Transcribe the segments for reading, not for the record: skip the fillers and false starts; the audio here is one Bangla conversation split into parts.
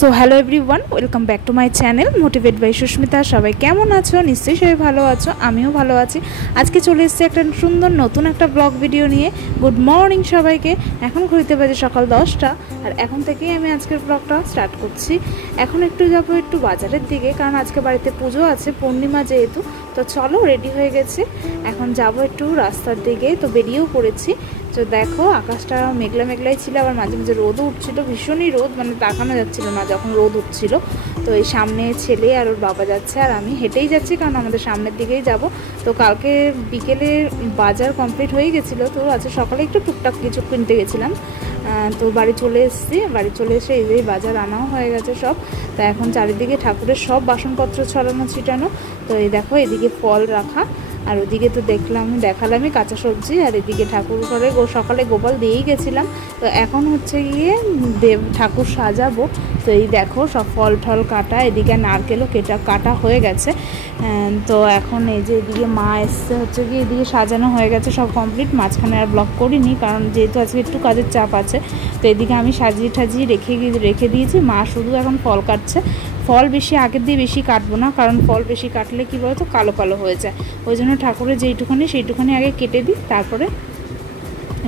So hello everyone, welcome back to my channel motivate by Sushmita. সবাই কেমন আছো? নিশ্চয়ই সবাই ভালো আছো, আমিও ভালো আছি। আজকে চলে এসেছি একটা সুন্দর নতুন একটা ব্লগ ভিডিও নিয়ে। গুড মর্নিং সবাইকে। এখন ঘুরতে বাজে সকাল 10টা, আর এখন থেকেই আমি আজকের ব্লগটা স্টার্ট করছি। এখন একটু যাবো একটু বাজারের দিকে, কারণ আজকে বাড়িতে পুজো আছে, পূর্ণিমা যেহেতু। তো চলো, রেডি হয়ে গেছি, এখন যাব একটু রাস্তার দিকে। তো বেরিয়েও পড়েছি। তো দেখো, আকাশটা মেঘলা মেঘলাই ছিল, আবার মাঝে মাঝে রোদও উঠছিল, ভীষণই রোদ, মানে তাকানো যাচ্ছিল না যখন রোদ উঠছিল। তো এই সামনে ছেলে আর ওর বাবা যাচ্ছে, আর আমি হেঁটেই যাচ্ছি, কারণ আমাদের সামনের দিকেই যাব। তো কালকে বিকেলে বাজার কমপ্লিট হয়ে গেছিলো, তো আজকে সকালে একটু টুকটাক কিছু কিনতে গেছিলাম। তো বাড়ি চলে এসেছি, বাড়ি চলে এসে এই বাজার আনাও হয়ে গেছে সব। তা এখন চারিদিকে ঠাকুরের সব বাসনপত্র ছড়ানো ছিটানো। তো এই দেখো, এদিকে ফল রাখা, আর ওদিকে তো দেখালামই কাঁচা সবজি। আর এদিকে ঠাকুর ঘরে সকালে গোপাল দিয়েই গেছিলাম। তো এখন হচ্ছে গিয়ে ঠাকুর সাজাবো। তো এই দেখো, সব ফল ঠল কাটা, এদিকে নারকেলও কাটা হয়ে গেছে। তো এখন এই যে এদিকে মা এসছে, হচ্ছে গিয়ে এদিকে সাজানো হয়ে গেছে সব কমপ্লিট। মাঝখানে আর ব্লগ করিনি, কারণ যেহেতু আজকে একটু কাজের চাপ আছে। তো এদিকে আমি সাজিয়ে ঠাজিয়ে রেখে দিয়েছি। মা শুধু এখন ফল কাটছে। ফল বেশি আগের দিয়ে বেশি কাটবো না, কারণ ফল বেশি কাটলে কী বলতো, কালো কালো হয়ে যায়। ওই জন্য ঠাকুরের সেইটুখানি আগে কেটে দিই, তারপরে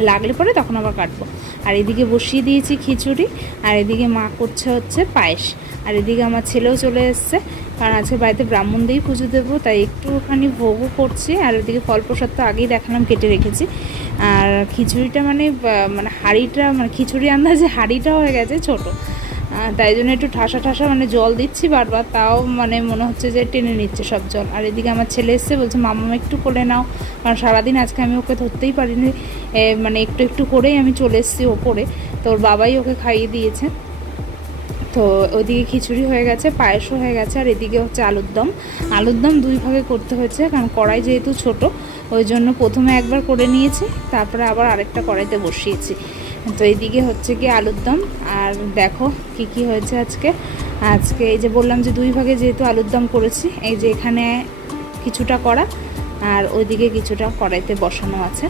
লাগলে পরে তখন আবার কাটবো। আর এদিকে বসিয়ে দিয়েছি খিচুড়ি, আর এদিকে মা করছে হচ্ছে পায়েস। আর এদিকে আমার ছেলেও চলে এসছে, কারণ আজকে বাড়িতে ব্রাহ্মণ দিয়েই পুজো দেবো, তাই একটুখানি ভোগও করছি। আর ওদিকে ফল প্রসাদ তো আগেই দেখালাম, কেটে রেখেছি। আর খিচুড়িটা মানে হাঁড়িটা, মানে খিচুড়ি আন্দাজে হাঁড়িটা হয়ে গেছে ছোটো, তাই জন্য একটু ঠাসা ঠাসা, মানে জল দিচ্ছি বারবার, তাও মানে মনে হচ্ছে যে টেনে নিচ্ছে সব জল। আর এদিকে আমার ছেলে এসছে, বলছে মাম্মা একটু কোলে নাও, কারণ সারাদিন আজকে আমি ওকে ধরতেই পারিনি, মানে একটু একটু করেই আমি চলে এসেছি ওপরে। তো ওর বাবাই ওকে খাইয়ে দিয়েছে। তো ওইদিকে খিচুড়ি হয়ে গেছে, পায়েসও হয়ে গেছে, আর এদিকে হচ্ছে আলুর দম দুই ভাগে করতে হয়েছে, কারণ কড়াই যেহেতু ছোট, ওই জন্য প্রথমে একবার করে নিয়েছি, তারপরে আবার আরেকটা কড়াইতে বসিয়েছি। তো এইদিকে হচ্ছে কি আলুর দম। আর দেখো কি হয়েছে আজকে এই যে বললাম যে দুই ভাগে যেহেতু আলুর দম করেছি, এই যে এখানে কিছুটা করা, আর ওইদিকে কিছুটা কড়াইতে বসানো আছে।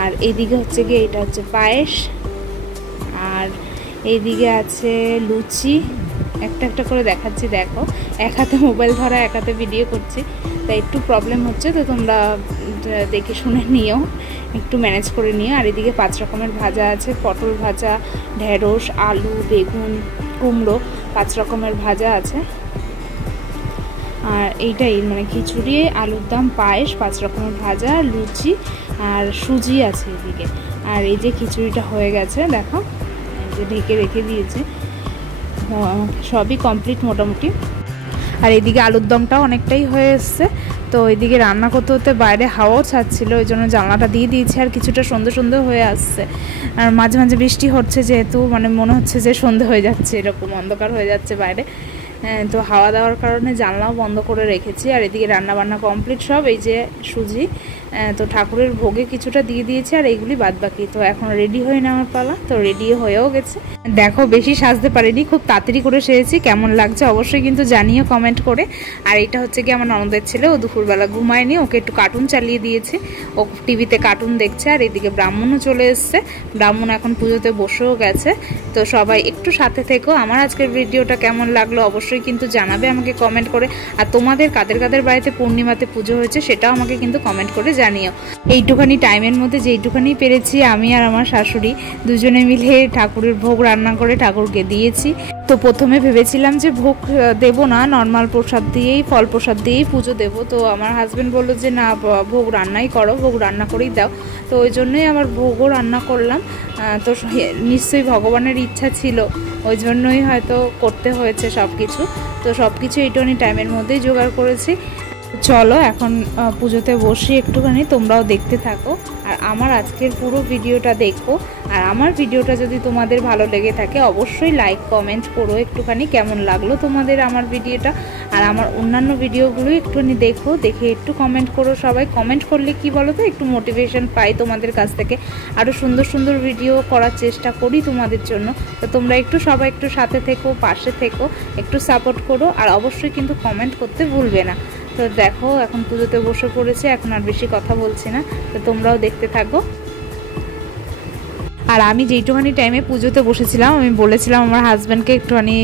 আর এইদিকে হচ্ছে কি, এটা হচ্ছে পায়েস, আর এইদিকে আছে লুচি। একটা করে দেখাচ্ছি, দেখো, এক হাতে মোবাইল ধরা, এক হাতে ভিডিও করছি, তাই একটু প্রবলেম হচ্ছে। তো তোমরা দেখে শুনে নিও, একটু ম্যানেজ করে নিও। আর এদিকে 5 রকমের ভাজা আছে, পটল ভাজা, ঢেঁড়স, আলু, বেগুন, কুমড়ো, 5 রকমের ভাজা আছে। আর এইটাই মানে খিচুড়ি, আলুর দম, পায়েস, 5 রকমের ভাজা, লুচি, আর সুজি আছে এদিকে। আর এই যে খিচুড়িটা হয়ে গেছে, দেখো, এই যে ঢেকে রেখে দিয়েছে, সবই কমপ্লিট মোটামুটি। আর এইদিকে আলুর দমটাও অনেকটাই হয়ে এসছে। তো এইদিকে রান্না করতে করতে বাইরে হাওয়াও ছাড়ছিল, ওই জন্য জানলাটা দিয়ে দিয়েছি। আর কিছুটা সন্ধে হয়ে আসছে, আর মাঝে মাঝে বৃষ্টি হচ্ছে, যেহেতু মানে মনে হচ্ছে যে সন্ধে হয়ে যাচ্ছে, এরকম অন্ধকার হয়ে যাচ্ছে বাইরে। তো হাওয়া দেওয়ার কারণে জানলাও বন্ধ করে রেখেছি। আর এদিকে রান্নাবান্না কমপ্লিট সব। এই যে সুজি, তো ঠাকুরের ভোগে কিছুটা দিয়ে দিয়েছি, আর এইগুলি বাদ বাকি। তো এখন রেডি হয়ে নেওয়ার পালা। তো রেডি হয়েও গেছে। দেখো, বেশি সাজতে পারিনি, খুব তাড়াতাড়ি করে সেরেছি। কেমন লাগছে অবশ্যই কিন্তু জানিও কমেন্ট করে। আর এটা হচ্ছে কি আমার ননদের ছেলে, ও দুপুরবেলা ঘুমায়নি, ওকে একটু কার্টুন চালিয়ে দিয়েছি, ও টিভিতে কার্টুন দেখছে। আর এদিকে ব্রাহ্মণও চলে এসছে, ব্রাহ্মণ এখন পুজোতে বসেও গেছে। তো সবাই একটু সাথে থেকো। আমার আজকের ভিডিওটা কেমন লাগলো অবশ্যই কিন্তু জানাবে আমাকে কমেন্ট করে। আর তোমাদের কাদের বাড়িতে পূর্ণিমাতে পুজো হয়েছে সেটাও আমাকে কিন্তু কমেন্ট করে জানিও। এইটুখানি টাইমের মধ্যে যেইটুখানি পেরেছি, আমি আর আমার শাশুড়ি দুজনে মিলে ঠাকুরের ভোগ রান্না করে ঠাকুরকে দিয়েছি। তো প্রথমে ভেবেছিলাম যে ভোগ দেব না, নর্মাল প্রসাদ দিয়েই, ফল প্রসাদ দিয়েই পুজো দেব। তো আমার হাজব্যান্ড বললো যে না, ভোগ রান্নাই করো, ভোগ রান্না করেই দাও। তো ওই জন্যই আমার ভোগও রান্না করলাম। তো নিশ্চয়ই ভগবানের ইচ্ছা ছিল, ওই জন্যই হয়তো করতে হয়েছে সব কিছু। তো সব কিছু এইটুখানি টাইমের মধ্যেই জোগাড় করেছি। চলো এখন পুজোতে বসি একটুখানি, তোমরাও দেখতে থাকো, আর আমার আজকের পুরো ভিডিওটা দেখো। আর আমার ভিডিওটা যদি তোমাদের ভালো লেগে থাকে অবশ্যই লাইক কমেন্ট করো একটুখানি, কেমন লাগলো তোমাদের আমার ভিডিওটা। আর আমার অন্যান্য ভিডিওগুলো একটুখানি দেখো, দেখে একটু কমেন্ট করো। সবাই কমেন্ট করলে কি বলো তো, একটু মোটিভেশন পাই তোমাদের কাছ থেকে, আরও সুন্দর সুন্দর ভিডিও করার চেষ্টা করি তোমাদের জন্য। তো তোমরা সবাই একটু সাথে থেকো, পাশে থেকো, একটু সাপোর্ট করো, আর অবশ্যই কিন্তু কমেন্ট করতে ভুলবে না। তো দেখো, এখন পুজোতে বসে পড়েছে, এখন আর বেশি কথা বলছি না, তো তোমরাও দেখতে থাকো। আর আমি যেইটুখানি টাইমে পুজোতে বসেছিলাম আমি বলেছিলাম আমার হাজব্যান্ডকে একটুখানি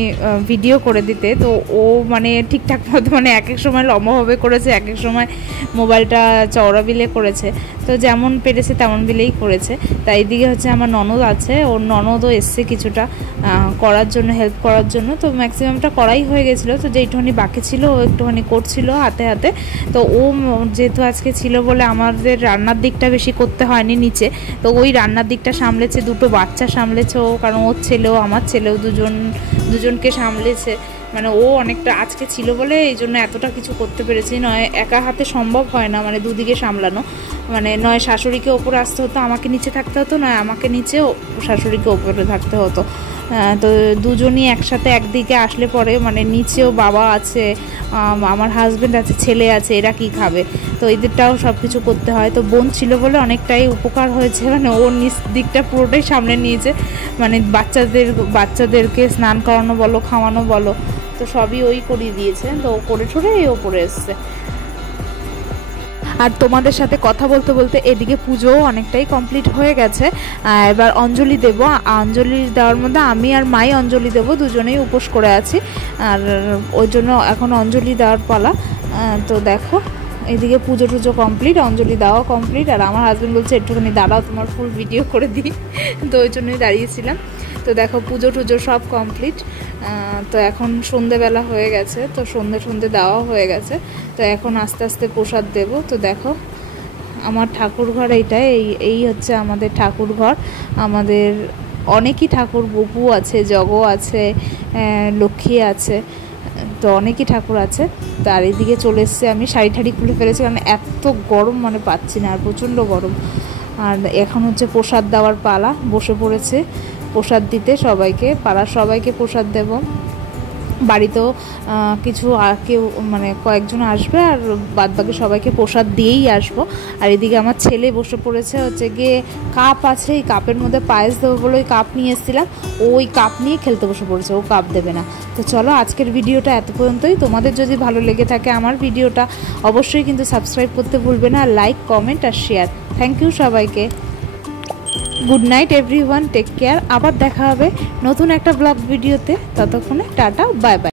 ভিডিও করে দিতে, তো ও মানে ঠিকঠাক মতো মানে এক এক সময় লম্বাভাবে করেছে, এক এক সময় মোবাইলটা চওড়া বিলে করেছে, তো যেমন পেরেছে তেমন বিলেই করেছে। তাই এদিকে হচ্ছে আমার ননদ আছে, ওর ননদও এসছে কিছুটা করার জন্য, হেল্প করার জন্য। তো ম্যাক্সিমামটা করাই হয়ে গেছিলো, তো যেইটুখানি বাকি ছিল ও একটুখানি করছিল হাতে হাতে। তো ও যেহেতু আজকে ছিল বলে আমাদের রান্নার দিকটা বেশি করতে হয়নি নিচে, তো ওই রান্নার দিকটা সামলেছে, দুটো বাচ্চা সামলেছে ও, কারণ ওর ছেলেও আমার ছেলেও দুজনকে সামলেছে। মানে ও অনেকটা আজকে ছিল বলে এই জন্য এতটা কিছু করতে পেরেছি, নয় একা হাতে সম্ভব হয় না, মানে দুদিকে সামলানো, মানে নয় শাশুড়িকে ওপরে আসতে হতো আমাকে নিচে থাকতে হতো, নয় আমাকে নিচেও শাশুড়িকে ওপরে থাকতে হতো। তো দুজনই একসাথে একদিকে আসলে পরে মানে নিচেও বাবা আছে, আমার হাজব্যান্ড আছে, ছেলে আছে, এরা কি খাবে, তো এদেরটাও সব কিছু করতে হয়। তো বোন ছিল বলে অনেকটাই উপকার হয়েছে, মানে ওর নিচ দিকটা পুরোটাই সামনে নিয়েছে, মানে বাচ্চাদেরকে স্নান করানো বলো, খাওয়ানো বলো, তো সবই ওই করিয়ে দিয়েছে। তো ও করে ঠোরে এই ওপরে এসছে। আর তোমাদের সাথে কথা বলতে বলতে এদিকে পুজোও অনেকটাই কমপ্লিট হয়ে গেছে। এবার অঞ্জলি দেব, অঞ্জলি দেওয়ার মধ্যে আমি আর মাই অঞ্জলি দেব, দুজনেই উপোস করে আছি, আর ওই জন্য এখন অঞ্জলি দেওয়ার পালা। তো দেখো এদিকে পুজো টুজো কমপ্লিট, অঞ্জলি দেওয়া কমপ্লিট, আর আমার হাজব্যান্ড বলছে একটুখানি দাঁড়াও তোমার ফুল ভিডিও করে দিই, তো ওই জন্যই দাঁড়িয়েছিলাম। তো দেখো পুজো টুজো সব কমপ্লিট। তো এখন সন্ধেবেলা হয়ে গেছে, তো সন্ধে দেওয়া হয়ে গেছে, তো এখন আস্তে আস্তে প্রসাদ দেব। তো দেখো আমার ঠাকুর ঘর এইটাই, এই হচ্ছে আমাদের ঠাকুর ঘর। আমাদের অনেকই ঠাকুর, বপু আছে, জগ আছে, লক্ষ্মী আছে, তো অনেকই ঠাকুর আছে। তার এদিকে চলে এসছে, আমি শাড়ি ঠাড়ি খুলে ফেলেছি কারণ এত গরম মানে পাচ্ছি না, আর প্রচণ্ড গরম। আর এখন হচ্ছে প্রসাদ দেওয়ার পালা, বসে পড়েছে প্রসাদ দিতে সবাইকে, পাড়ার সবাইকে প্রসাদ দেব। বাড়িতেও কিছু কেউ মানে কয়েকজন আসবে, আর বাদবাকি সবাইকে প্রসাদ দিয়েই আসবো। আর এদিকে আমার ছেলে বসে পড়েছে, হচ্ছে গিয়ে কাপ আছে, এই কাপের মধ্যে পায়েস দেবো বলে ওই কাপ নিয়ে এসেছিলাম, ওই কাপ নিয়ে খেলতে বসে পড়েছে, ও কাপ দেবে না। তো চলো আজকের ভিডিওটা এত পর্যন্তই। তোমাদের যদি ভালো লেগে থাকে আমার ভিডিওটা অবশ্যই কিন্তু সাবস্ক্রাইব করতে ভুলবে না, লাইক, কমেন্ট আর শেয়ার। থ্যাংক ইউ সবাইকে। Good night everyone, take care. আবার দেখা হবে নতুন একটা ব্লগ ভিডিওতে, ততক্ষণে টাটা, বাই বাই।